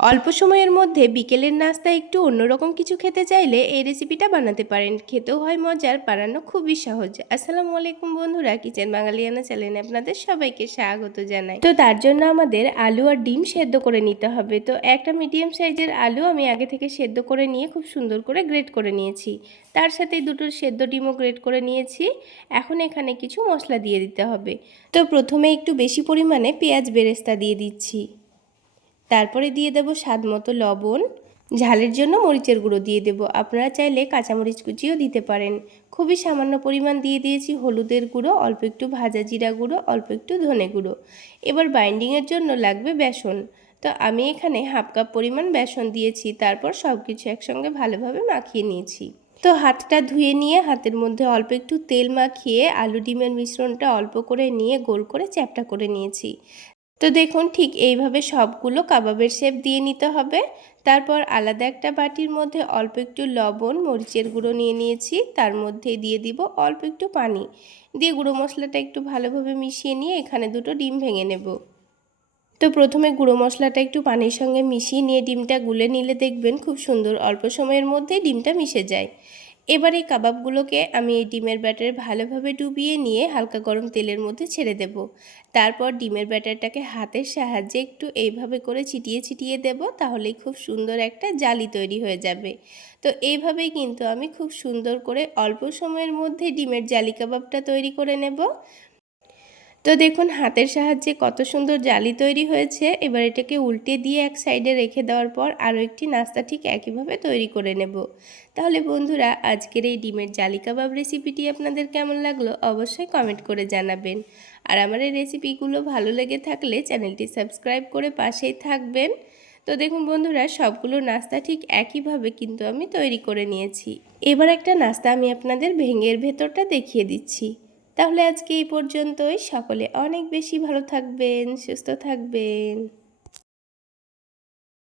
অল্প সময়ের মধ্যে বিকেলের নাস্তা একটু অন্যরকম কিছু খেতে চাইলে এই রেসিপিটা বানাতে পারেন। খেতেও হয় মজার, বানানো খুবই সহজ। আসসালামু আলাইকুম বন্ধুরা, কিচেন বাঙালিয়ানা চ্যানেলে আপনাদের সবাইকে স্বাগত জানাই। তো তার জন্য আমাদের আলু আর ডিম সেদ্ধ করে নিতে হবে। তো একটা মিডিয়াম সাইজের আলু আমি আগে থেকে সেদ্ধ করে নিয়ে খুব সুন্দর করে গ্রেট করে নিয়েছি। তার সাথে দুটো সেদ্ধ ডিমও গ্রেট করে নিয়েছি। এখন এখানে কিছু মশলা দিয়ে দিতে হবে। তো প্রথমে একটু বেশি পরিমাণে পেঁয়াজ বেরেস্তা দিয়ে দিচ্ছি। তারপরে দিয়ে দেব স্বাদ মতো লবণ। ঝালের জন্য মরিচের গুঁড়ো দিয়ে দেব, আপনারা চাইলে কাঁচামরিচ কুচিও দিতে পারেন। খুবই সামান্য পরিমাণ দিয়ে দিয়েছি হলুদের গুঁড়ো, অল্প একটু ভাজা জিরা গুঁড়ো, অল্প একটু ধনে গুঁড়ো। এবার বাইন্ডিংয়ের জন্য লাগবে বেসন। তো আমি এখানে হাফ কাপ পরিমাণ বেসন দিয়েছি। তারপর সব কিছু একসঙ্গে ভালোভাবে মাখিয়ে নিয়েছি। তো হাতটা ধুয়ে নিয়ে হাতের মধ্যে অল্প একটু তেল মাখিয়ে আলু ডিমের মিশ্রণটা অল্প করে নিয়ে গোল করে চ্যাপ্টা করে নিয়েছি। তো দেখুন ঠিক এইভাবে সবগুলো কাবাবের শেপ দিয়ে নিতে হবে। তারপর আলাদা একটা বাটির মধ্যে অল্প একটু লবণ, মরিচের গুঁড়ো নিয়ে নিয়েছি। তার মধ্যে দিয়ে দিব অল্প একটু পানি, দিয়ে গুঁড়ো মশলাটা একটু ভালোভাবে মিশিয়ে নিয়ে এখানে দুটো ডিম ভেঙে নেব। তো প্রথমে গুঁড়ো মশলাটা একটু পানির সঙ্গে মিশিয়ে নিয়ে ডিমটা গুলে নিলে দেখবেন খুব সুন্দর অল্প সময়ের মধ্যেই ডিমটা মিশে যায়। এবার এই কাবাবগুলোকে আমি এই ডিমের ব্যাটারে ভালোভাবে ডুবিয়ে নিয়ে হালকা গরম তেলের মধ্যে ছেড়ে দেব। তারপর ডিমের ব্যাটারটাকে হাতের সাহায্যে একটু এইভাবে করে ছিটিয়ে ছিটিয়ে দেব, তাহলেই খুব সুন্দর একটা জালি তৈরি হয়ে যাবে। তো এইভাবেই কিন্তু আমি খুব সুন্দর করে অল্প সময়ের মধ্যে ডিমের জালি কাবাবটা তৈরি করে নেব। তো দেখুন হাতের সাহায্যে কত সুন্দর জালি তৈরি হয়েছে। এবার এটাকে উল্টে দিয়ে এক সাইডে রেখে দেওয়ার পর আরও একটি নাস্তা ঠিক একইভাবে তৈরি করে নেব। তাহলে বন্ধুরা, আজকের এই ডিমের জালি কাবাব রেসিপিটি আপনাদের কেমন লাগলো অবশ্যই কমেন্ট করে জানাবেন। আর আমার এই রেসিপিগুলো ভালো লেগে থাকলে চ্যানেলটি সাবস্ক্রাইব করে পাশেই থাকবেন। তো দেখুন বন্ধুরা, সবগুলো নাস্তা ঠিক একইভাবে কিন্তু আমি তৈরি করে নিয়েছি। এবার একটা নাস্তা আমি আপনাদের ভেঙের ভেতরটা দেখিয়ে দিচ্ছি। তাহলে আজকে এই পর্যন্তই। সকলে অনেক বেশি ভালো থাকবেন, সুস্থ থাকবেন।